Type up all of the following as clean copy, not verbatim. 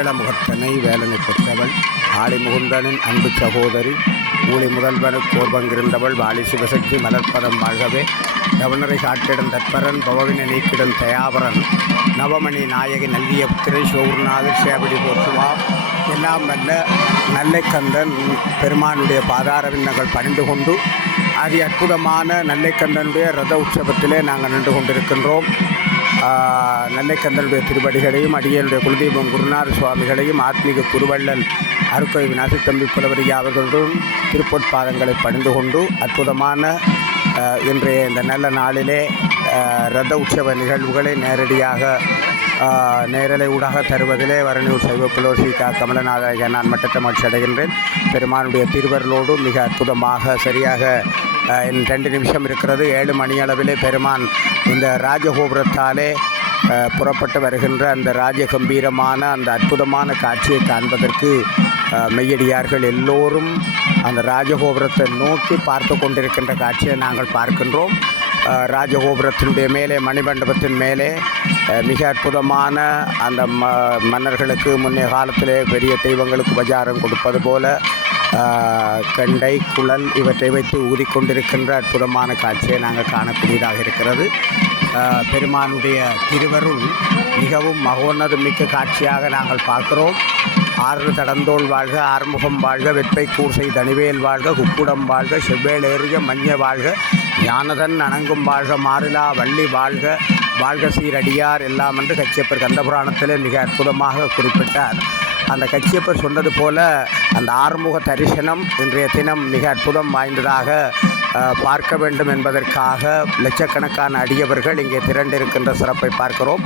வேளமுகத்தனை வேலனை பெற்றவள் ஆளிமுகுந்தனின் அன்பு சகோதரி ஊழி முதல்வனுக்கு கோர்பங்கிருந்தவள் வாலி சிவசக்தி மலர்ப்பதம் வாழ்கவே கவனரை காட்டிடும் தற்பரன் பவவினை நீக்கிடும் தயாபரன் நவமணி நாயகி நல்கிய புத்திரை சோர்நாதர் சேவடி போற்றுவா எல்லாம் வல்ல நல்லைக்கந்தன் பெருமானுடைய பாதாரவிந்தங்கள் பணிந்து கொண்டு அதி அற்புதமான நல்லைக்கந்தனுடைய ரத உற்சவத்திலே நாங்கள் நின்று கொண்டிருக்கின்றோம். நல்லைக்கந்தனுடைய திருவடிகளையும் அடியனுடைய குலதெய்வம் குருநாத சுவாமிகளையும் ஆத்மீக குருவள்ளல் அருக்கை விநாசித்தம்பி புலவரியா அவர்களும் திருப்பொற்பாதங்களை பணிந்து கொண்டு அற்புதமான இன்றைய இந்த நல்ல நாளிலே ரத உற்சவ நிகழ்வுகளை நேரடியாக நேரலை ஊடாக தருவதிலே வரணியூர் சைவ புலவர் ஸ்ரீ கமலநாத நான் மட்டத்தை மகிழ்ச்சி அடைகின்றேன். பெருமானுடைய திருவருளோடு மிக அற்புதமாக சரியாக 2 நிமிஷம் இருக்கிறது. 7 மணியளவிலே பெருமான் இந்த ராஜகோபுரத்தாலே புறப்பட்டு வருகின்ற அந்த ராஜகம்பீரமான அந்த அற்புதமான காட்சியை காண்பதற்கு மெய்யடியார்கள் எல்லோரும் அந்த ராஜகோபுரத்தை நோக்கி பார்த்து கொண்டிருக்கின்ற காட்சியை நாங்கள் பார்க்கின்றோம். ராஜகோபுரத்தினுடைய மேலே மணிமண்டபத்தின் மேலே மிக அற்புதமான அந்த மன்னர்களுக்கு முன்னைய காலத்திலே பெரிய தெய்வங்களுக்கு உபச்சாரம் கொடுப்பது போல கண்டை குழல் இவற்றை வைத்து ஊதிக்கொண்டிருக்கின்ற அற்புதமான காட்சியை நாங்கள் காணக்கூடியதாக இருக்கிறது. பெருமானுடைய திருவருள் மிகவும் மகோன்னத மிக்க காட்சியாக நாங்கள் பார்க்கிறோம். 6 தடந்தோள் வாழ்க, ஆறுமுகம் வாழ்க, வெப்பை கூர்சை தனிவேல் வாழ்க, குக்குடம் வாழ்க, செவ்வேல் ஏறிய மஞ்ச வாழ்க, ஞானதன் அணங்கும் வாழ்க, மாறிலா வள்ளி வாழ்க, வாழ்க சீரடியார் எல்லாம் என்று கச்சியப்பர் கந்தபுராணத்திலே மிக அற்புதமாக குறிப்பிட்டார். அந்த கச்சியப்பர் சொன்னது போல அந்த ஆறுமுக தரிசனம் இன்றைய தினம் மிக அற்புதம் வாய்ந்ததாக பார்க்க வேண்டும் என்பதற்காக லட்சக்கணக்கான அடியவர்கள் இங்கே திரண்டிருக்கின்ற சிறப்பை பார்க்கிறோம்.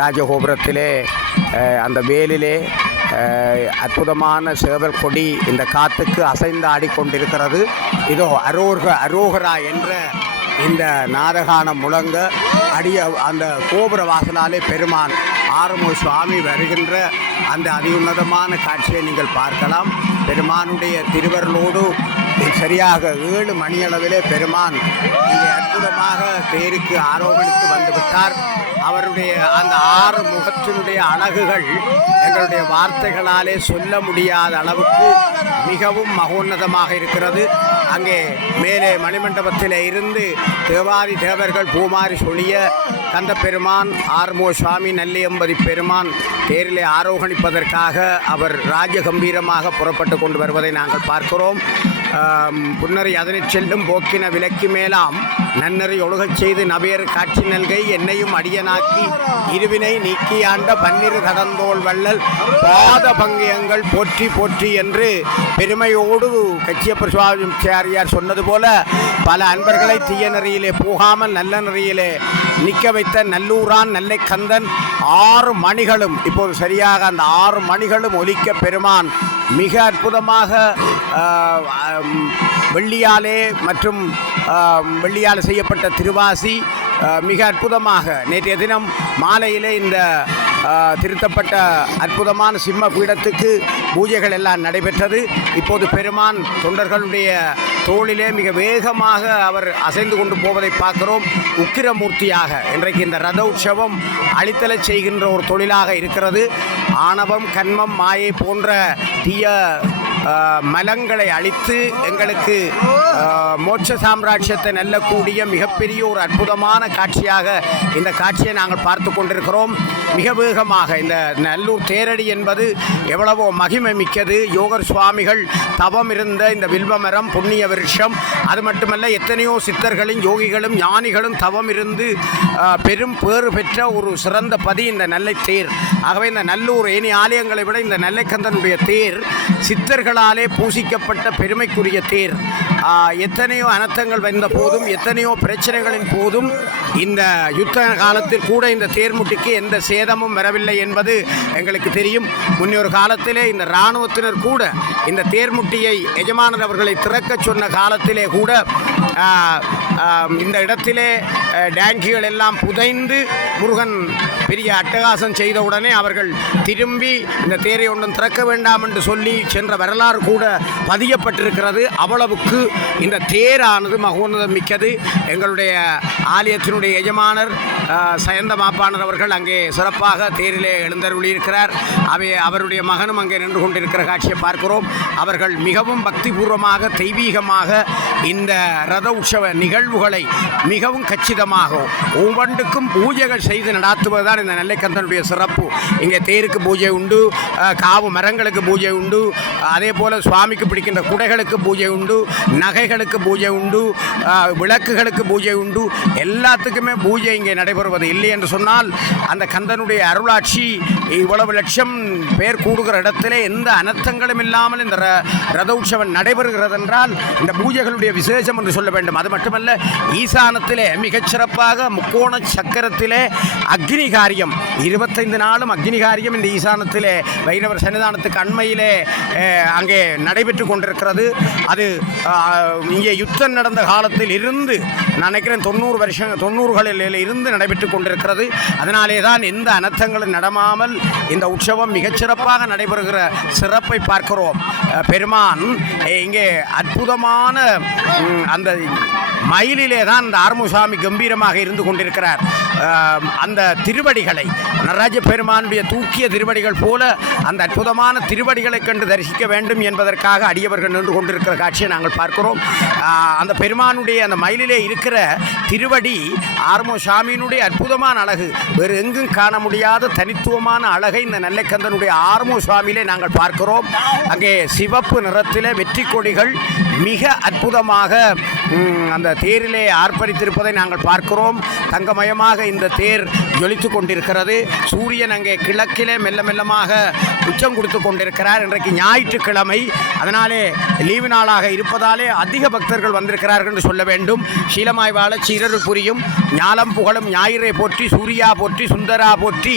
ராஜகோபுரத்திலே அந்த வேலிலே அற்புதமான சேவல் கொடி இந்த காற்றுக்கு அசைந்து ஆடிக்கொண்டிருக்கிறது. இதோ அரோகரா என்ற இந்த நாதகானம் முழங்க அந்த கோபுர வாசலாலே பெருமான் ஆறுமுக சுவாமி வருகின்ற அந்த அதிஉன்னதமான காட்சியை நீங்கள் பார்க்கலாம். பெருமானுடைய திருவருளோடு சரியாக 7 மணியளவிலே பெருமான் இங்கே அற்புதமாக தேருக்கு ஆரோகணித்து வந்துவிட்டார். அவருடைய அந்த 6 முகத்தினுடைய அழகுகள் எங்களுடைய வார்த்தைகளாலே சொல்ல முடியாத அளவுக்கு மிகவும் மகோன்னதமாக இருக்கிறது. அங்கே மேலே மணிமண்டபத்தில் இருந்து தேவாதி தேவர்கள் பூமாரி சொலிய கந்த பெருமான் ஆறுமுக சுவாமி நல்லியம்பதி பெருமான் தேரிலே ஆரோகணிப்பதற்காக அவர் ராஜகம்பீரமாக புறப்பட்டு கொண்டு வருவதை நாங்கள் பார்க்கிறோம். புன்னரை அதனை செல்லும் போக்கின விலக்கி மேலாம் நன்னறி ஒழுகச் செய்து நபியர் காட்சி நல்கை என்னையும் அடியனாக்கி இருவினை நீக்கி ஆண்ட 12 கடந்தோள் வள்ளல் பாத பங்கியங்கள் போற்றி போற்றி என்று பெருமையோடு கச்சியப்பர் சுவாமியார் சொன்னது போல பல அன்பர்களை தீய நெறியிலே போகாமல் நல்ல நெறியிலே நிற்க வைத்த நல்லூரான் நல்லை கந்தன் 6 மணிகளும் இப்போது சரியாக அந்த 6 மணிகளும் ஒலிக்க பெருமான் மிக அற்புதமாக வெள்ளியாலே மற்றும் வெள்ளியால் செய்யப்பட்ட திருவாசி மிக அற்புதமாக நேற்றைய தினம் மாலையிலே இந்த திருத்தப்பட்ட அற்புதமான சிம்ம பீடத்துக்கு பூஜைகள் எல்லாம் நடைபெற்றது. இப்போது பெருமான் தொண்டர்களுடைய தோளிலே மிக வேகமாக அவர் அசைந்து கொண்டு போவதை பார்க்கிறோம். உக்கிரமூர்த்தியாக இன்றைக்கு இந்த ரத உற்சவம் அழித்தலை செய்கின்ற ஒரு தொழிலாக இருக்கிறது. ஆணவம் கன்மம் மாயை போன்ற தீய மலங்களை அழித்து எங்களுக்கு மோட்ச சாம்ராஜ்யத்தை நல்லக்கூடிய மிகப்பெரிய ஒரு அற்புதமான காட்சியாக இந்த காட்சியை நாங்கள் பார்த்து கொண்டிருக்கிறோம். மிக வேகமாக இந்த நல்லூர் தேரடி என்பது எவ்வளவோ மகிமை மிக்கது. யோகர் சுவாமிகள் தவம் இருந்த இந்த வில்வமரம் புண்ணிய விருஷம், அது மட்டுமல்ல எத்தனையோ சித்தர்களும் யோகிகளும் ஞானிகளும் தவம் இருந்து பெரும் பேறு பெற்ற ஒரு சிறந்த பதி இந்த நெல்லை தேர். ஆகவே இந்த நல்லூர் ஏனி ஆலயங்களை விட இந்த நெல்லைக்கந்தனுடைய தேர் சித்தர்களாலே பூசிக்கப்பட்ட பெருமைக்குரிய தேர். எத்தனையோ அனர்த்தங்கள் வந்த போதும் எத்தனையோ பிரச்சனைகளின் போதும் இந்த யுத்த காலத்தில் கூட இந்த தேர்முட்டிக்கு எந்த சேதமும் வரவில்லை என்பது எங்களுக்கு தெரியும். முன்னொரு காலத்திலே இந்த இராணுவத்தினர் கூட இந்த தேர்முட்டியை எஜமானர் அவர்களை திறக்க சொன்ன காலத்திலே கூட இந்த இடத்திலே டேங்கிகள் எல்லாம் புதைந்து முருகன் பெரிய அட்டகாசம் செய்தவுடனே அவர்கள் திரும்பி இந்த தேரை ஒன்றும் திறக்க வேண்டாம் என்று சொல்லி சென்ற வரலாறு கூட பதியப்பட்டிருக்கிறது. அவ்வளவுக்கு இந்த தேரானது மகோன்னதம் மிக்கது. எங்களுடைய ஆலயத்தினுடைய எஜமானர் சயந்த மாப்பாணர் அவர்கள் அங்கே சிறப்பாக தேரிலே எழுந்தருளியிருக்கிறார். அவருடைய மகனும் அங்கே நின்று கொண்டிருக்கிற காட்சியை பார்க்கிறோம். அவர்கள் மிகவும் பக்திபூர்வமாக தெய்வீகமாக இந்த ரத உற்சவ நிகழ்வுகளை மிகவும் கச்சிதமாக ஒவ்வொன்றுக்கும் பூஜைகள் செய்து நடாத்துவதுதான் இந்த நெல்லைக்கந்தனுடைய சிறப்பு. இங்கே தேருக்கு பூஜை உண்டு, காவு மரங்களுக்கு பூஜை உண்டு, அதே போல் சுவாமிக்கு பிடிக்கின்ற குடைகளுக்கு பூஜை உண்டு, நகைகளுக்கு பூஜை உண்டு, விளக்குகளுக்கு பூஜை உண்டு. எல்லாத்துக்குமே பூஜை இங்கே நடைபெறுவது இல்லை என்று சொன்னால் அந்த கந்தனுடைய அருளாட்சி இவ்வளவு லட்சம் பேர் கூடுகிற இடத்திலே எந்த அனர்த்தங்களும் இல்லாமல் இந்த ரத உற்சவம் நடைபெறுகிறது என்றால் இந்த பூஜைகளுடைய விசேஷம் என்று சொல்ல வேண்டும். அது மட்டுமல்ல, ஈசானத்திலே மிகச்சிறப்பாக முக்கோண சக்கரத்திலே அக்னி காரியம் 25 நாளும் அக்னி காரியம் இந்த ஈசானத்திலே வைரவர் சன்னிதானத்துக்கு அண்மையிலே அங்கே நடைபெற்று கொண்டிருக்கிறது. அது இங்கே யுத்தம் நடந்த காலத்தில் இருந்து நினைக்கிறேன் 90களில் இருந்து நடைபெற்று கொண்டிருக்கிறது. அதனாலே தான் எந்த அனர்த்தங்களும் நடமாமல் இந்த உற்சவம் மிகச்சிறப்பாக நடைபெறுகிற சிறப்பை பார்க்கிறோம். பெருமான் இங்கே அற்புதமான அந்த மயிலிலே தான் அந்த ஆறுமுகசாமி கம்பீரமாக இருந்து கொண்டிருக்கிறார். அந்த திருவடிகளை நடராஜ பெருமானுடைய தூக்கிய திருவடிகள் போல அந்த அற்புதமான திருவடிகளை கண்டு தரிசிக்க வேண்டும் என்பதற்காக அடியவர்கள் நின்று கொண்டிருக்கிற காட்சியை நாங்கள் பார்க்கிறோம். அந்த பெருமானுடைய அந்த மயிலிலே இருக்கிற திருவடி ஆறுமுகசாமியினுடைய அற்புதமான அழகு, வேறு எங்கும் காண முடியாத தனித்துவமான அழகை இந்த நெல்லைக்கந்தனுடைய ஆறுமுகசாமியிலே நாங்கள் பார்க்கிறோம். அங்கே சிவப்பு நிறத்திலே வெற்றி கொடிகள் மிக அற்புதமாக அந்த தேரிலே ஆர்ப்பரித்திருப்பதை நாங்கள் பார்க்கிறோம். தங்கமயமாக இந்த தேர் ஜொலித்து கொண்டிருக்கிறது. சூரியன் அங்கே கிழக்கிலே மெல்ல மெல்லமாக உச்சம் கொடுத்து கொண்டிருக்கிறார். இன்றைக்கு ஞாயிற்றுக்கிழமை, அதனாலே லீவு நாளாக இருப்பதாலே அதிக பக்தர்கள் வந்திருக்கிறார்கள் என்று சொல்ல வேண்டும். சீலமாய் வாழ சீரருள் புரியும் ஞாலம் புகழும் ஞாயிறை போற்றி, சூர்யா போற்றி, சுந்தரா போற்றி,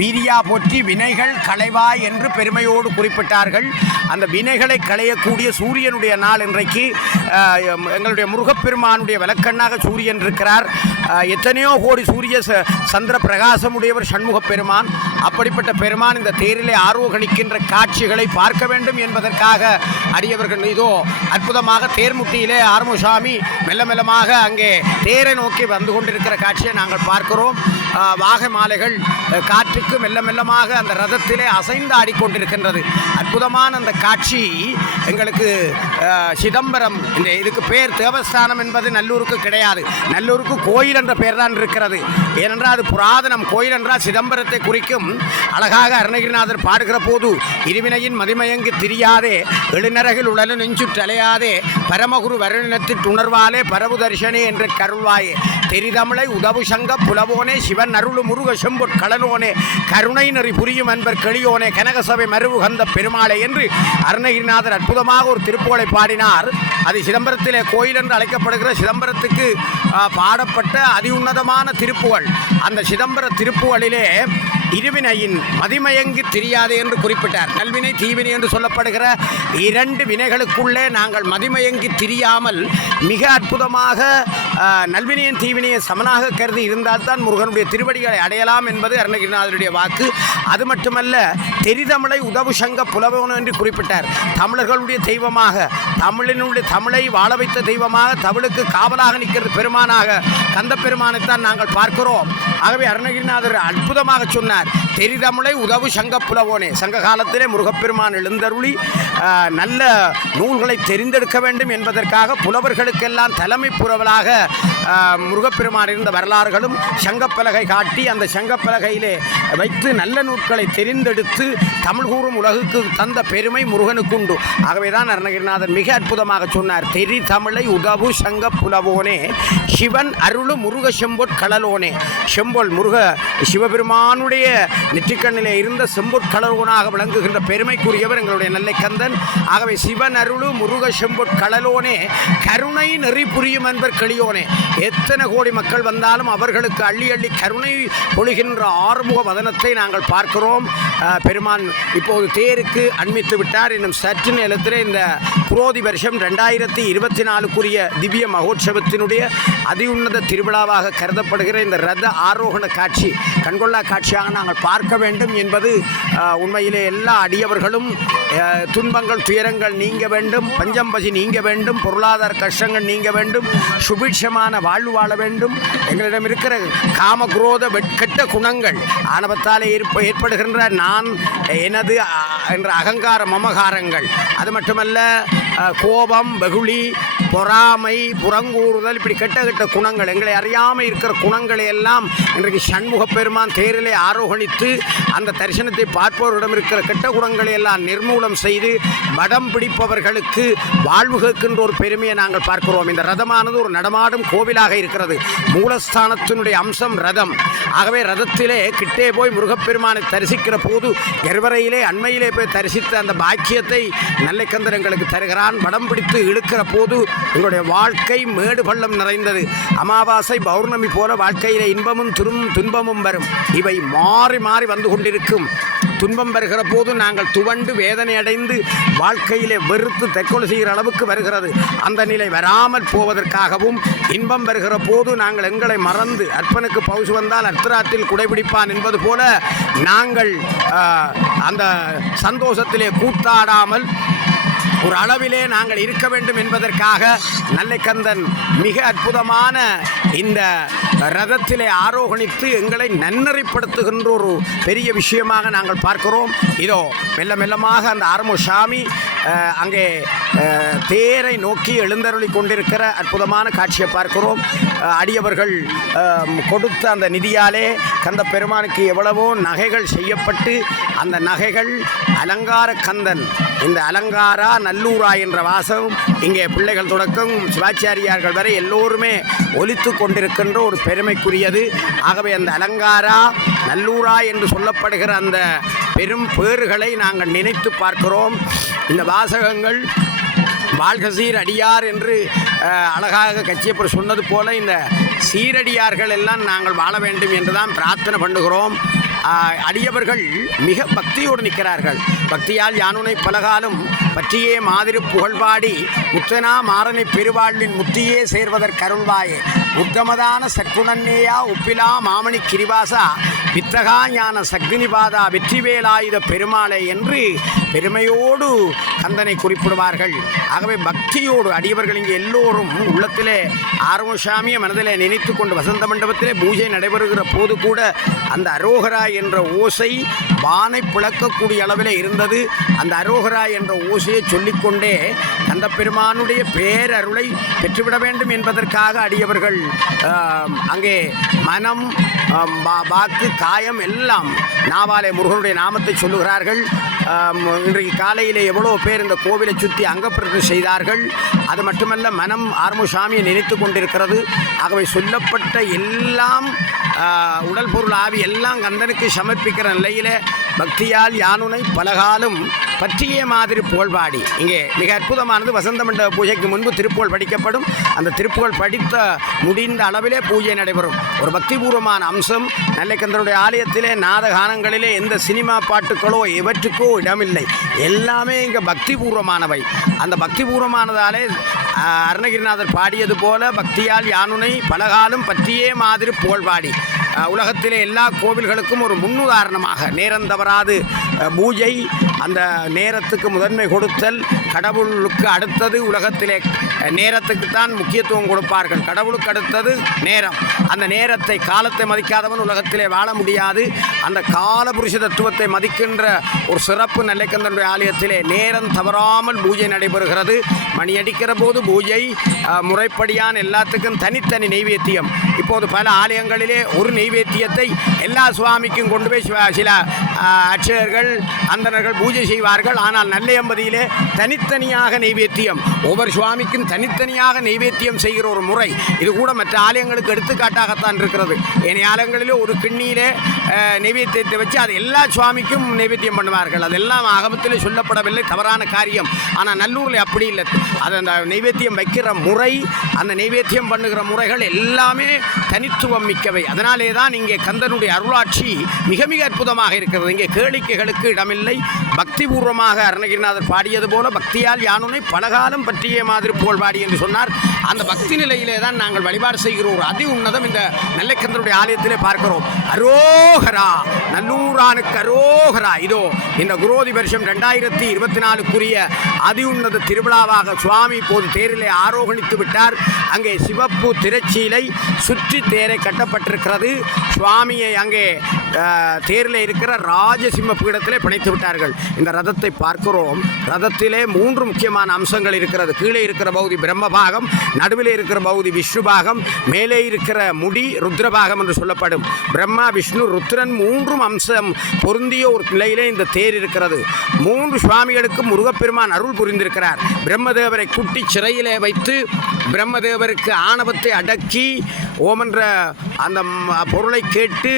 வீரியா போற்றி, வினைகள் களைவாய் என்று பெருமையோடு குறிப்பிட்டார்கள். அந்த வினைகளை களையக்கூடிய சூரியனுடைய நாள் இன்றைக்கு. எங்களுடைய முருகப்பெருமானுடைய விளக்கண்ணாக சூரியன் இருக்கிறார். எத்தனையோ கோடி சூரிய சந்திர பிரகாசமுடையவர் சண்முக பெருமான். அப்படிப்பட்ட பெருமான் இந்த தேரிலே ஆரோகணிக்கின்ற காட்சிகளை பார்க்க வேண்டும் என்பதற்காக அடியவர்கள் இதோ அற்புதமாக தேர்முட்டியிலே ஆறுமுகசாமி மெல்ல மெல்லமாக அங்கே தேரை நோக்கி வந்து கொண்டிருக்கிற காட்சியை நாங்கள் பார்க்கிறோம். வாகை மாலைகள் காற்றுக்கு மெல்ல மெல்லமாக அந்த ரதத்திலே அசைந்து ஆடிக்கொண்டிருக்கின்றது. அற்புதமான அந்த காட்சி எங்களுக்கு சிதம்பரம், இந்த இதுக்கு பேர் தேவஸ்தானம் என்பது நல்லூருக்கு கிடையாது. நல்லூருக்கு கோயில் என்ற பெயர் தான் இருக்கிறது. ஏனென்றால் அது புராதனம். கோயில் என்றால் சிதம்பரத்தை குறிக்கும். அழகாக அருணகிரிநாதர் பாடுகிற போது, இருவினையின் மதிமயங்கு திரியாதே, எழுநரகில் உடலு நெஞ்சு தலையாதே, பரமகுரு வருணத்தில் உணர்வாலே பரவு தரிசனே என்று கருள்வாயே, தெரிதமிழை உதவு சங்க புலவோனே, சிவன் அருளு முருக செம்பொற் களனோனே, கருணை நெறி புரியும் என்பர் கெளியோனே, கனகசபை மருவுகந்த பெருமாளே என்று அருணகிரிநாதர் அற்புதமாக ஒரு திருப்புகழை பாடினார். அது சிதம்பரத்திலே கோயில் என்று அழைக்கப்படுகிற சிதம்பரத்துக்கு பாடப்பட்ட அதி உன்னதமான திருப்புகழ். அந்த சிதம்பர திருப்புகழிலே இருவினையின் மதிமயங்கி தெரியாது என்று குறிப்பிட்டார். நல்வினை தீவினை என்று சொல்லப்படுகிற இரண்டு வினைகளுக்குள்ளே நாங்கள் மதிமயங்கி திரியாமல் மிக அற்புதமாக நல்வினையின் தீவினையை சமனாக கருதி இருந்தால்தான் முருகனுடைய திருவடிகளை அடையலாம் என்பது அருணகிரிநாதருடைய வாக்கு. அது மட்டுமல்ல, தெரிதமிழை உதவு சங்க புலவன் என்று குறிப்பிட்டார். தமிழர்களுடைய தெய்வமாக, தமிழை வாழ வைத்த தெய்வமாக, தமிழுக்கு காவலாக நிற்கிறது பெருமானாக கந்த பெருமானைத்தான் நாங்கள் பார்க்கிறோம். ஆகவே அருணகிரிநாதர் அற்புதமாக சொன்னார், தெரிதமிழை உதவு சங்க புலவோனே. சங்க காலத்திலே முருகப்பெருமான் எழுந்தருளி நல்ல நூல்களை தெரிந்தெடுக்க வேண்டும் என்பதற்காக புலவர்களுக்கெல்லாம் தலைமை புரவலாக முருகப்பெருமான் இருந்த வரலாறுகளும் சங்கப்பலகை காட்டி அந்த சங்கப்பலகையிலே வைத்து நல்ல நூல்களை தெரிந்தெடுத்து தமிழ் கூறும் உலகுக்கு தந்த பெருமை முருகனுக்குண்டு. ஆகவேதான் அருணகிரிநாதர் மிக அற்புதமாக சொன்னார், தெரி தமிழை உதவு சங்க புலவோனே, சிவன் அருளு முருக செம்பொற் களலோனே. செம்பொல் முருக சிவபெருமானுடைய நெற்றிக்கண்ணிலே இருந்த செம்பொற் களலோனாக விளங்குகின்ற பெருமைக்குரியவர் எங்களுடைய நெல்லைக்கந்தன். ஆகவே சிவன் அருளு முருக செம்பொற் களலோனே, கருணை நெறி புரியும் என்பர் கெளியோனே. எத்தனை கோடி மக்கள் வந்தாலும் அவர்களுக்கு அள்ளி அள்ளி கருணை பொழிகின்ற ஆறுமுக வதனத்தை நாங்கள் பார்க்கிறோம். பெருமான் இப்போது தேருக்கு அண்மித்து விட்டார். இன்னும் சற்று நேரத்தில் இந்த குரோதி வருஷம் 2024க்குரிய திவ்ய மகோற்சவத்தினுடைய அதிஉன்னத திருவிழாவாக கருதப்படுகிற இந்த ரத ஆரோகண காட்சி கண்கொள்ளா காட்சியாக நாங்கள் பார்க்க வேண்டும் என்பது உண்மையிலே எல்லா அடியவர்களும் துன்பங்கள் துயரங்கள் நீங்க வேண்டும், பஞ்சம்பசி நீங்க வேண்டும், பொருளாதார கஷ்டங்கள் நீங்க வேண்டும், சுபிட்சமான வாழ்வு வாழ வேண்டும். எங்களிடம் இருக்கிற காமக்ரோத வெட்கட்ட குணங்கள் ஆணவத்தாலே ஏற்படுகின்ற நான் எனது என்ற அகங்கார மமகாரங்கள், அது மட்டுமல்ல கோபம் வெகுளி பொறாமை புறங்கூறுதல், இப்படி கெட்ட குணங்கள் எங்களை அறியாமல் இருக்கிற குணங்களை எல்லாம் இன்றைக்கு சண்முக பெருமான் தேரிலே ஆரோகணித்து அந்த தரிசனத்தை பார்ப்பவரிடம் இருக்கிற கெட்ட குணங்களை எல்லாம் நிர்மூலம் செய்து மடம் பிடிப்பவர்களுக்கு வாழ்வு கேட்கின்ற ஒரு பெருமையை நாங்கள் பார்க்கிறோம். இந்த ரதமானது ஒரு நடமாடும் கோவிலாக இருக்கிறது. மூலஸ்தானத்தினுடைய அம்சம் ரதம். ஆகவே ரதத்திலே கிட்டே போய் முருகப்பெருமானை தரிசிக்கிற போது எருவரையிலே அண்மையிலே போய் தரிசித்த அந்த பாக்கியத்தை நல்லைக்கந்தர் எங்களுக்கு தருகிறான். மடம் பிடித்து இழுக்கிற போது எங்களுடைய வாழ்க்கை மேடு பள்ளம் நிறைந்தது. அமாவாசை பௌர்ணமி போல வாழ்க்கையிலே இன்பமும் துன்பமும் வரும். இவை மாறி மாறி வந்து கொண்டிருக்கும். துன்பம் வருகிற போது நாங்கள் துவண்டு வேதனை அடைந்து வாழ்க்கையிலே வெறுத்து தற்கொலை செய்கிற அளவுக்கு வருகிறது. அந்த நிலை வராமல் போவதற்காகவும் இன்பம் வருகிற போது நாங்கள் எங்களை மறந்து அற்பனுக்கு பவுசு வந்தால் அர்த்தராத்தில் குடைபிடிப்பான் என்பது போல நாங்கள் அந்த சந்தோஷத்திலே கூத்தாடாமல் ஒரு அளவிலே நாங்கள் இருக்க வேண்டும் என்பதற்காக நல்லைக்கந்தன் மிக அற்புதமான இந்த ரதத்திலே ஆரோகணித்து எங்களை நன்னறிப்படுத்துகின்ற ஒரு பெரிய விஷயமாக நாங்கள் பார்க்கிறோம். இதோ மெல்ல மெல்லமாக அந்த ஆறுமுகசாமி அங்கே தேரை நோக்கி எழுந்தருளி கொண்டிருக்கிற அற்புதமான காட்சியை பார்க்கிறோம். அடியவர்கள் கொடுத்த அந்த நிதியாலே கந்த பெருமானுக்கு எவ்வளவோ நகைகள் செய்யப்பட்டு அந்த நகைகள் அலங்கார கந்தன், இந்த அலங்காரா நல்லூரா என்ற வாசகம் இங்கே பிள்ளைகள் தொடக்கம் சிவாச்சாரியார்கள் வரை எல்லோருமே ஒலித்து கொண்டிருக்கின்ற ஒரு பெருமைக்குரியது. ஆகவே அந்த அலங்காரா நல்லூரா என்று சொல்லப்படுகிற அந்த பெரும் பேறுகளை நாங்கள் நினைத்து பார்க்கிறோம். இந்த வாசகங்கள் வாழ்க சீர் அடியார் என்று அழகாக கச்சியப்பர் சொன்னது போல இந்த சீரடியார்கள் எல்லாம் நாங்கள் வாழ வேண்டும் என்று தான் பிரார்த்தனை பண்ணுகிறோம். அடியவர்கள் மிக பக்தியோடு நிற்கிறார்கள். பக்தியால் யானுனை பலகாலும் பற்றியே மாதிரி புகழ்பாடி முத்தனா மாறனை பெருவாழ்வின் முத்தியே சேர்வதற்கருள்வாயே உத்தமதான சற்குணன்னேயா ஒப்பிலா மாமணி கிரிவாசா வித்தகா ஞான சக்தினிபாதா வெற்றிவேலாயுத பெருமாளை என்று பெருமையோடு கந்தனை குறிப்பிடுவார்கள். ஆகவே பக்தியோடு அடியவர்கள் இங்கே எல்லோரும் உள்ளத்திலே ஆறுமுகசாமியை மனதிலே நினைத்து கொண்டு வசந்த மண்டபத்திலே பூஜை நடைபெறுகிற போது கூட அந்த அரோகரா என்ற ஓசை வானை பிளக்கக்கூடிய அளவில் இருந்தது. அந்த அரோகரா என்ற ஓசையை சொல்லிக்கொண்டே அந்த பெருமானுடைய பேரருளை பெற்றுவிட வேண்டும் என்பதற்காக அடியவர்கள் அங்கே மனம் வாக்கு காயம் எல்லாம் நாவாலே முருகனுடைய நாமத்தை சொல்லுகிறார்கள். இன்றைக்கு காலையிலே எவ்வளோ பேர் இந்த கோவிலை சுற்றி அங்கப்பிரதம் செய்தார்கள். அது மட்டுமல்ல மனம் ஆறுமுகசாமியை நினைத்து கொண்டிருக்கிறது. ஆகவே சொல்லப்பட்ட எல்லாம் உடல் பொருள் ஆவி எல்லாம் கந்தனுக்கு சமர்ப்பிக்கிற நிலையில் பக்தியால் யானுனை பலகாலும் பற்றிய மாதிரி புகழ்பாடி இங்கே மிக அற்புதமானது. வசந்த மண்டப பூஜைக்கு முன்பு திருப்புகழ் படிக்கப்படும். அந்த திருப்புகழ் படித்த முடிந்த அளவிலே பூஜை நடைபெறும். ஒரு பக்திபூர்வமான அம்சம். நல்லைக்கந்தனுடைய ஆலயத்திலே நாதகானங்களிலே எந்த சினிமா பாட்டுக்களோ எவற்றுக்கோ இடமில்லை. எல்லாமே இங்கே பக்திபூர்வமானவை. அந்த பக்திபூர்வமானதாலே அருணகிரிநாதர் பாடியது போல பக்தியால் யானுனை பலகாலும் பற்றியே மாதிரி புகழ்பாடி உலகத்திலே எல்லா கோவில்களுக்கும் ஒரு முன்னுதாரணமாக நேரம் தவறாது பூஜை, அந்த நேரத்துக்கு முதன்மை கொடுத்தல். கடவுளுக்கு அடுத்தது உலகத்திலே நேரத்துக்குத்தான் முக்கியத்துவம் கொடுப்பார்கள். கடவுளுக்கு அடுத்தது நேரம். அந்த நேரத்தை காலத்தை மதிக்காதவன் உலகத்திலே வாழ முடியாது. அந்த காலபுருஷ தத்துவத்தை மதிக்கின்ற ஒரு சிறப்பு நல்லைக்கந்தனுடைய ஆலயத்திலே நேரம் தவறாமல் பூஜை நடைபெறுகிறது. மணி அடிக்கிற போது பூஜை முறைப்படியான எல்லாத்துக்கும் தனித்தனி நெய்வேத்தியம். இப்போது பல ஆலயங்களிலே ஒரு நெய்வேத்தியத்தை எல்லா சுவாமிக்கும் கொண்டு போய் சில அர்ச்சகர்கள் அந்தணர்கள் பூஜை செய்வார்கள். ஆனால் நெல்லையம்பதியிலே தனித்தனியாக நெய்வேத்தியம், ஒவ்வொரு சுவாமிக்கும் தனித்தனியாக நெய்வேத்தியம் செய்கிற ஒரு முறை இது கூட மற்ற ஆலயங்களுக்கு எடுத்துக்காட்டாகத்தான் இருக்கிறது. ஏனைய ஆலயங்களிலே ஒரு கிண்ணியிலே நெய்வேத்தியத்தை வச்சு அது எல்லா சுவாமிக்கும் நெய்வேத்தியம் பண்ணுவார்கள். அதெல்லாம் ஆகமத்திலே சொல்லப்படவில்லை, தவறான காரியம். ஆனால் நல்லூரில் அப்படி இல்லை. அது அந்த நெய்வேத்தியம் வைக்கிற முறை, அந்த நெய்வேத்தியம் பண்ணுகிற முறைகள் எல்லாமே தனித்துவம் மிக்கவை. அதனாலே தான் இங்கே கந்தனுடைய அருளாட்சி மிக மிக அற்புதமாக இருக்கிறது. இங்கே கேளிக்கைகளுக்கு இடமில்லை. பக்திபூர்வமாக அருணகிரிநாதர் பாடியது போல பக்தியால் யானுனை பலகாலம் பற்றிய மாதிரி புகழ் பாடி என்று சொன்னார். அந்த பக்தி நிலையிலே தான் நாங்கள் வழிபாடு செய்கிற ஒரு அதி உன்னதம் இந்த நெல்லைக்கந்தனுடைய ஆலயத்திலே பார்க்கிறோம். அரோகரா, நல்லூரானுக்கு அரோகரா. இதோ இந்த குரோதி வருஷம் 2024க்குரிய அதி உன்னத திருவிழாவாக சுவாமி இப்போது தேரிலே ஆரோகணித்து விட்டார். அங்கே சிவப்பு திரைச்சீலை சுற்றி தேரை கட்டப்பட்டிருக்கிறது. சுவாமியை அங்கே தேரில் இருக்கிற ராஜசிம்ம பீடத்திலே பிணைத்து விட்டார்கள். இந்த ரதத்தை பார்க்கிறோம். ரதத்திலே 3 முக்கியமான அம்சங்கள் இருக்கிறது. கீழே இருக்கிற பகுதி பிரம்மபாகம், நடுவில் இருக்கிற பகுதி விஷ்ணுபாகம், மேலே இருக்கிற முடி ருத்ரபாகம் என்று சொல்லப்படும். பிரம்மா, விஷ்ணு, ருத்ரன் 3 அம்சம் பொருந்திய ஒரு நிலையிலே இந்த தேர் இருக்கிறது. 3 சுவாமிகளுக்கு முருகப்பெருமான் அருள் புரிந்திருக்கிறார். பிரம்மதேவரை குட்டி சிறையிலே வைத்து பிரம்மதேவருக்கு ஆணவத்தை அடக்கி ஓமென்ற அந்த பொருளை கேட்டு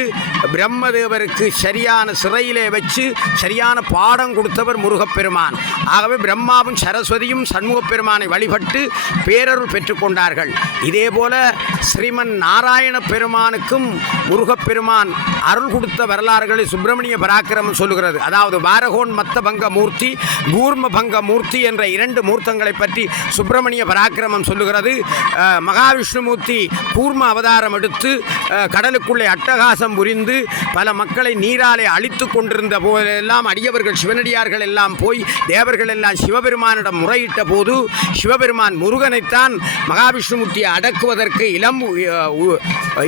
பிரம்மதேவருக்கு சரியான சிறையிலே வச்சு சரியான பாடம் கொடுத்தவர் முருகப்பெருமான். ஆகவே பிரம்மாவும் சரஸ்வதியும் சண்முகப்பெருமானை வழிபட்டு பேரருள் பெற்றுக்கொண்டார்கள். இதே போல ஸ்ரீமன் நாராயண பெருமானுக்கும் முருகப்பெருமான் அருள் கொடுத்த வரலாறுகளை சுப்பிரமணிய பராக்கிரமம் சொல்லுகிறது. அதாவது வாரகோன் மத்த பங்க மூர்த்தி, கூர்ம பங்க மூர்த்தி என்ற 2 மூர்த்தங்களை பற்றி சுப்பிரமணிய பராக்கிரமம் சொல்லுகிறது. மகாவிஷ்ணுமூர்த்தி கூர்ம அவதாரம் எடுத்து கடலுக்குள்ளே அட்டகாசம் புரிந்து பல மக்களை நீராலே அழித்து கொண்டிருந்த போதெல்லாம் அடியவர்கள் சிவனடியார்கள் எல்லாம் போய் தேவர்கள் எல்லாம் சிவபெருமானிடம் முறையிட்ட போது சிவபெருமான் முருகனைத்தான் மகாவிஷ்ணுமூர்த்தியை அடக்குவதற்கு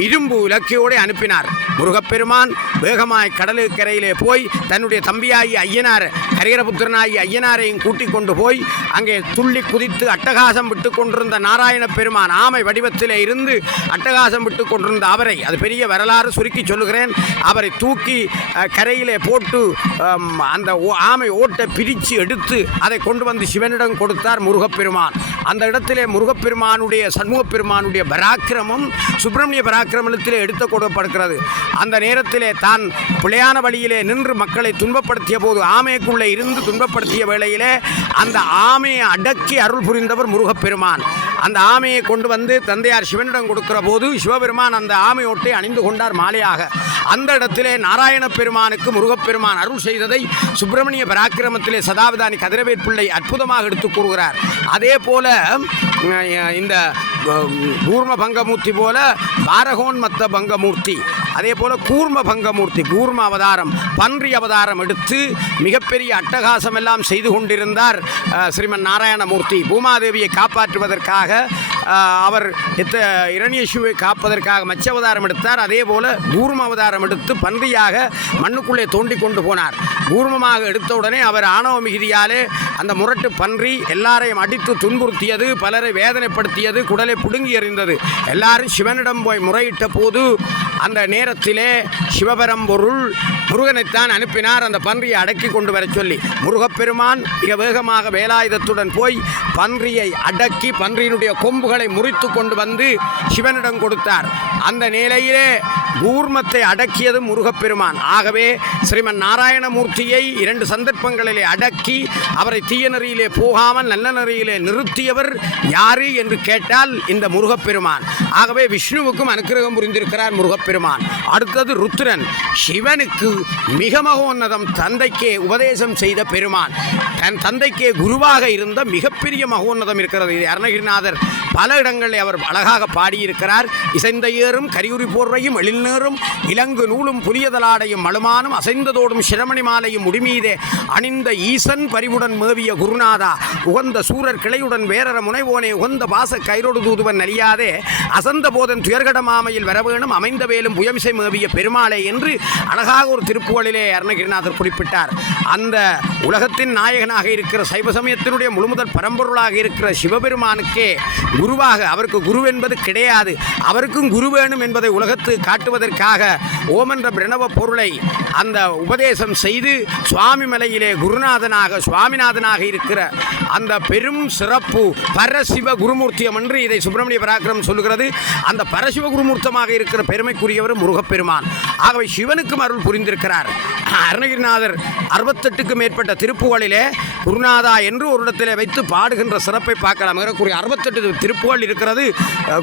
இரும்பு இலக்கியோடு அனுப்பினார். முருகப்பெருமான் வேகமாய் கடலுக்கரையிலே போய் தன்னுடைய தம்பியாகி ஐயனார், ஹரிகரபுத்திரனாகி ஐயனாரையும் கூட்டிக் கொண்டு போய் அங்கே துள்ளி குதித்து அட்டகாசம் விட்டு கொண்டிருந்த நாராயண பெருமான் ஆமை வடிவத்திலே இருந்து அட்டகாசம் விட்டு கொண்டிருந்த அவரை, அது பெரிய வரலாறு, சுருக்கி சொல்லுகிறேன், அவரை தூக்கி கரையிலே போட்டு அந்த ஆமை ஓட்டை பிரித்து எடுத்து அதை கொண்டு வந்து சிவனிடம் கொடுத்தார் முருகப்பெருமான். அந்த இடத்திலே முருகப்பெருமானுடைய சண்முகப்பெருமானுடைய பராக்கிரமம் சுப்பிரமணிய பராக்கிரமத்திலே எடுத்து கொடுக்கப்படுகிறது. அந்த நேரத்திலே தான் பிழையான வழியிலே நின்று மக்களை துன்பப்படுத்திய போது, ஆமைக்குள்ளே இருந்து துன்பப்படுத்திய வேளையிலே அந்த ஆமையை அடக்கி அருள் புரிந்தவர் முருகப்பெருமான். அந்த ஆமையை கொண்டு வந்து தந்தையார் சிவனிடம் கொடுக்கிற போது சிவபெருமான் அந்த ஆமையோட்டை அணிந்து கொண்டார் மாலையாக. அந்த இடத்திலே நாராயண பெருமானுக்கு முருகப்பெருமான் அருள் செய்ததை சுப்பிரமணிய பராக்கிரமத்திலே சதாவதானி கதிரவேற் பிள்ளை அற்புதமாக எடுத்து கூறுகிறார். அதே போல இந்த கூர்ம பங்கமூர்த்தி போல பாரகோன் மத்த பங்கமூர்த்தி, அதே போல கூர்ம பங்கமூர்த்தி கூர்ம அவதாரம், பன்றி அவதாரம் எடுத்து மிகப்பெரிய அட்டகாசம் எல்லாம் செய்து கொண்டிருந்தார் ஸ்ரீமன் நாராயணமூர்த்தி. பூமாதேவியை காப்பாற்றுவதற்காக அவர் இரணியசுவை காப்பதற்காக மச்ச அவதாரம் எடுத்தார். அதே போல கூர்ம அவதாரம் எடுத்து பன்றியாக மண்ணுக்குள்ளே தோண்டி கொண்டு போனார். கூர்மமாக எடுத்தவுடனே அவர் ஆணவ மிகுதியாலே அந்த முரட்டு பன்றி எல்லாரையும் அடித்து துன்புறுத்தியது, பலரை வேதனைப்படுத்தியது, குடலை புடுங்கி எறிந்தது. எல்லாரும் சிவனிடம் போய் முறையிட்ட போது அந்த நேரத்திலே சிவபரம்பொருள் முருகனைத்தான் அனுப்பினார் அந்த பன்றியை அடக்கி கொண்டு வர சொல்லி. முருகப்பெருமான் மிக வேகமாக வேலாயுதத்துடன் போய் பன்றியை அடக்கி பன்றியினுடைய கொம்புகளை முறித்து கொண்டு வந்து சிவனிடம் கொடுத்தார். அந்த நிலையிலே கூர்மத்தை அடக்கியது முருகப்பெருமான். ஆகவே ஸ்ரீமன் நாராயணமூர்த்தியை 2 சந்தர்ப்பங்களிலே அடக்கி அவரை தீய நெறியிலே போகாமல் நல்ல நெறியிலே நிறுத்தியவர் யாரு என்று கேட்டால் இந்த முருகப்பெருமான். ஆகவே விஷ்ணுவுக்கும் அனுக்கிரகம் புரிந்திருக்கிறார் முருகப்பெருமான். அடுத்தது ருத்ரன், சிவனுக்கு மிக மகோன்னதம், தந்தைக்கே உபதேசம் செய்த பெருமான், தன் தந்தைக்கே குருவாக இருந்த மிகப்பெரிய மகோன்னதம் இருக்கிறது. இது அருணகிரிநாதர் பல இடங்களில் அவர் அழகாக பாடியிருக்கிறார். இசைந்த ஏறும் கரியுரி போர்வையும் எழில்நேரும் இலங்கு நூலும் புலியதலாடையும் மழுமானும் அசைந்ததோடும் சிரமணி மாலையும் முடிமீதே அணிந்த ஈசன் பரிவுடன் மேவிய குருநாதா, உகந்த சூரர் கிளையுடன் வேறற முனைவோனே, உகந்த பாச கைரோடு தூதுவன் அறியாதே அசந்த போதன் துயர்கட மாமையில் வரவேணும் அமைந்த வேலும் புயமிசை மேவிய பெருமாளே என்று அழகாக ஒரு திருப்புகழிலே அருணகிரிநாதர் குறிப்பிட்டார். அந்த உலகத்தின் நாயகனாக இருக்கிற சைவ சமயத்தினுடைய முழுமுதல் பரம்பொருளாக இருக்கிற சிவபெருமானுக்கே குருவாக, அவருக்கு குரு என்பது கிடையாது, அவருக்கும் குரு வேணும் என்பதை உலகத்து காட்டுவதற்காக ஓமென்ற பிரணவ பொருளை அந்த உபதேசம் செய்து சுவாமி மலையிலே குருநாதனாக சுவாமிநாதனாக இருக்கிற அந்த பெரும் சிறப்பு பரசிவ குருமூர்த்தியம் என்று இதை சுப்பிரமணிய பராக்கிரம் சொல்லுகிறது. அந்த பரசிவ குருமூர்த்தமாக இருக்கிற பெருமைக்குரியவர் முருகப்பெருமான். ஆகவே சிவனுக்கும் அருள் புரிந்திருக்கிறார். அருணகிரிநாதர் 68க்கும் மேற்பட்ட திருப்புகளிலே குருநாதா என்று ஒரு இடத்திலே வைத்து பாடுகின்ற சிறப்பை பார்க்கலாம். ஏறக்குறைய 68 திருப்புகள் இருக்கிறது.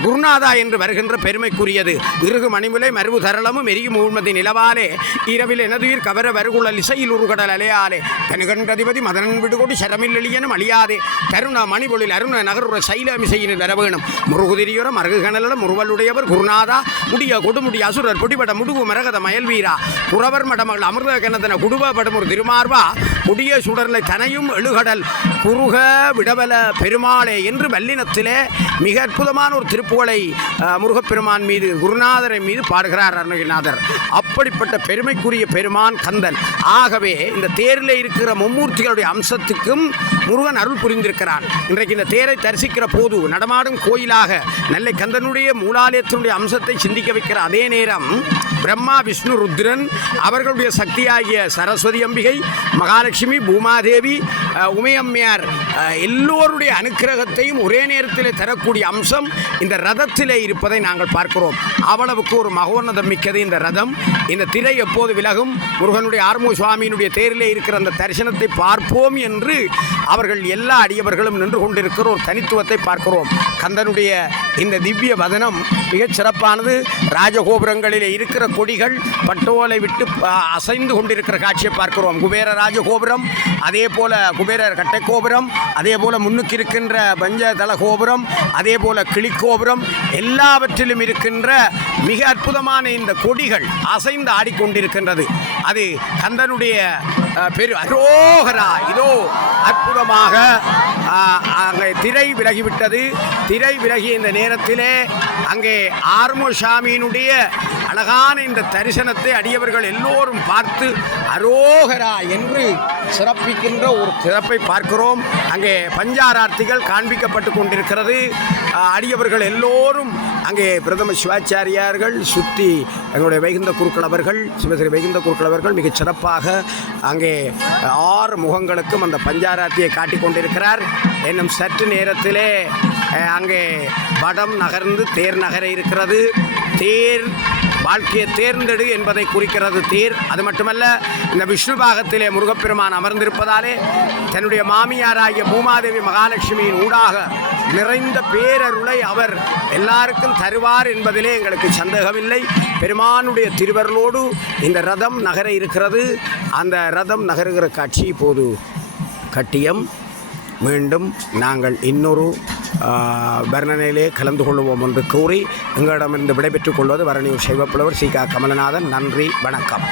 குருநாதா என்று வருகின்ற பெருமைக்குரியது. இறுகு மணிமுலை மருவு தரளமும் எரியும் ஊழ்மதி நிலவாலே இரவில் எனதுயிர் கவர வருகுழல் இசையில் உருகடல் அலையாலே தனுகன்றதிபதி மதனன் விடுகொடி சரமில் எளியனும் அழியாதே கருண மணிபொழில் அருண நகருற சைலமிசையில் வரவேணும் முருகுதிரியுரம் அருகுகணலம் முருவலுடையவர் குருநாதா முடிய கொடுமுடி அசுரர் பொடிபட முடுகு மரகத மயல்வீரா குறவர் மடமகள் அமிர்த கணதன குடுபடும் ஒரு திருமார்வா முடிய சுடர்லை தனையும் எழுகடல் குருக விடவல பெருமாளே என்று வல்லினத்திலே மிக அற்புதமான ஒரு திருப்புகளை முருகப்பெருமான் மீது குருநாதரை மீது பாடுகிறார் அருணகிரிநாதர். அப்படிப்பட்ட பெருமைக்குரிய பெருமான் கந்தன். ஆகவே இந்த தேரில் இருக்கிற மும்மூர்த்திகளுடைய அம்சத்துக்கும் முருகன் அருள் புரிந்திருக்கிறான். இன்றைக்கு இந்த தேரை தரிசிக்கிற போது நடமாடும் கோயிலாக நெல்லை கந்தனுடைய மூலாலயத்தினுடைய அம்சத்தை சிந்திக்க வைக்கிற அதே நேரம் பிரம்மா விஷ்ணு ருத்ரன் அவர்களுடைய சக்தியாகிய சரஸ்வதி அம்பிகை மகாலட்சுமி பூமாதேவி உமையம்மையார் எல்லோருடைய அனுக்கிரகத்தையும் ஒரே நேரத்தில் தரக்கூடிய அம்சம் இந்த ரதத்திலே இருப்பதை நாங்கள் பார்க்கிறோம். அவ்வளவுக்கு ஒரு மகோன்னதம் மிக்கது இந்த ரதம். இந்த திரை எப்போது விலகும் முருகனுடைய ஆறுமுக சுவாமியினுடைய தேரிலே இருக்கிற அந்த தரிசனத்தை பார்ப்போம் என்று அவர்கள் எல்லா அடியவர்களும் நின்று கொண்டிருக்கிற ஒரு தனித்துவத்தை பார்க்கிறோம். கந்தனுடைய இந்த திவ்ய வதனம் மிகச் சிறப்பானது. ராஜகோபுரங்களிலே இருக்கிற கொடிகள் பட்டோலை விட்டு அசைந்து கொண்டிருக்கிற காட்சியை பார்க்கிறோம். குபேர ராஜகோபுரம், அதே போல குபேரர் கட்டை கோபுரம், அதே போல முன்னுக்கு இருக்கின்ற பஞ்சதள கோபுரம், அதே போல கிளிக்கோபுரம், எல்லாவற்றிலும் இருக்கின்ற மிக அற்புதமான இந்த கொடிகள் அசைந்து ஆடிக்கொண்டிருக்கின்றது. அது கந்தனுடைய பெரு அரோகரா. இதோ அற்புதமாக அங்கே திரை விலகிவிட்டது. திரை விலகிய இந்த நேரத்திலே அங்கே ஆறுமுக சாமியினுடைய அழகான இந்த தரிசனத்தை அடியவர்கள் எல்லோரும் பார்த்து அரோகரா என்று சிறப்பிக்கின்ற ஒரு சிறப்பை பார்க்கிறோம். அங்கே பஞ்சாரார்த்திகள் காண்பிக்கப்பட்டு கொண்டிருக்கிறது. அடியவர்கள் எல்லோரும் அங்கே பிரதம சிவாச்சாரியார்கள் சுற்றி எங்களுடைய வைகுந்த குருக்கள் அவர்கள் சிவஸ்ரீ வைகுந்த குருக்கள் அவர்கள் மிகச் சிறப்பாக அங்கே 6 முகங்களுக்கும் அந்த பஞ்சாராத்தியை காட்டிக் கொண்டிருக்கிறார். இன்னும் சற்று நேரத்திலே அங்கே வடம் நகர்ந்து தேர் நகர இருக்கிறது. தேர் வாழ்க்கையை தேர்ந்தெடு என்பதை குறிக்கிறது தேர். அது மட்டுமல்ல, இந்த விஷ்ணு பாகத்திலே முருகப்பெருமான் அமர்ந்திருப்பதாலே தன்னுடைய மாமியாராகிய பூமாதேவி மகாலட்சுமியின் ஊடாக நிறைந்த பேரருளை அவர் எல்லாருக்கும் தருவார் என்பதிலே எங்களுக்கு சந்தேகமில்லை. பெருமானுடைய திருவருளோடு இந்த ரதம் நகர இருக்கிறது. அந்த ரதம் நகருகிற காட்சி இப்போது கட்டியம். மீண்டும் நாங்கள் இன்னொரு வர்ணனையிலே கலந்து கொள்வோம் என்று கூறி எங்களிடமிருந்து விடைபெற்றுக் கொள்வது வரணியூர் சைவப்புலவர் சி.க. கமலநாதன். நன்றி, வணக்கம்.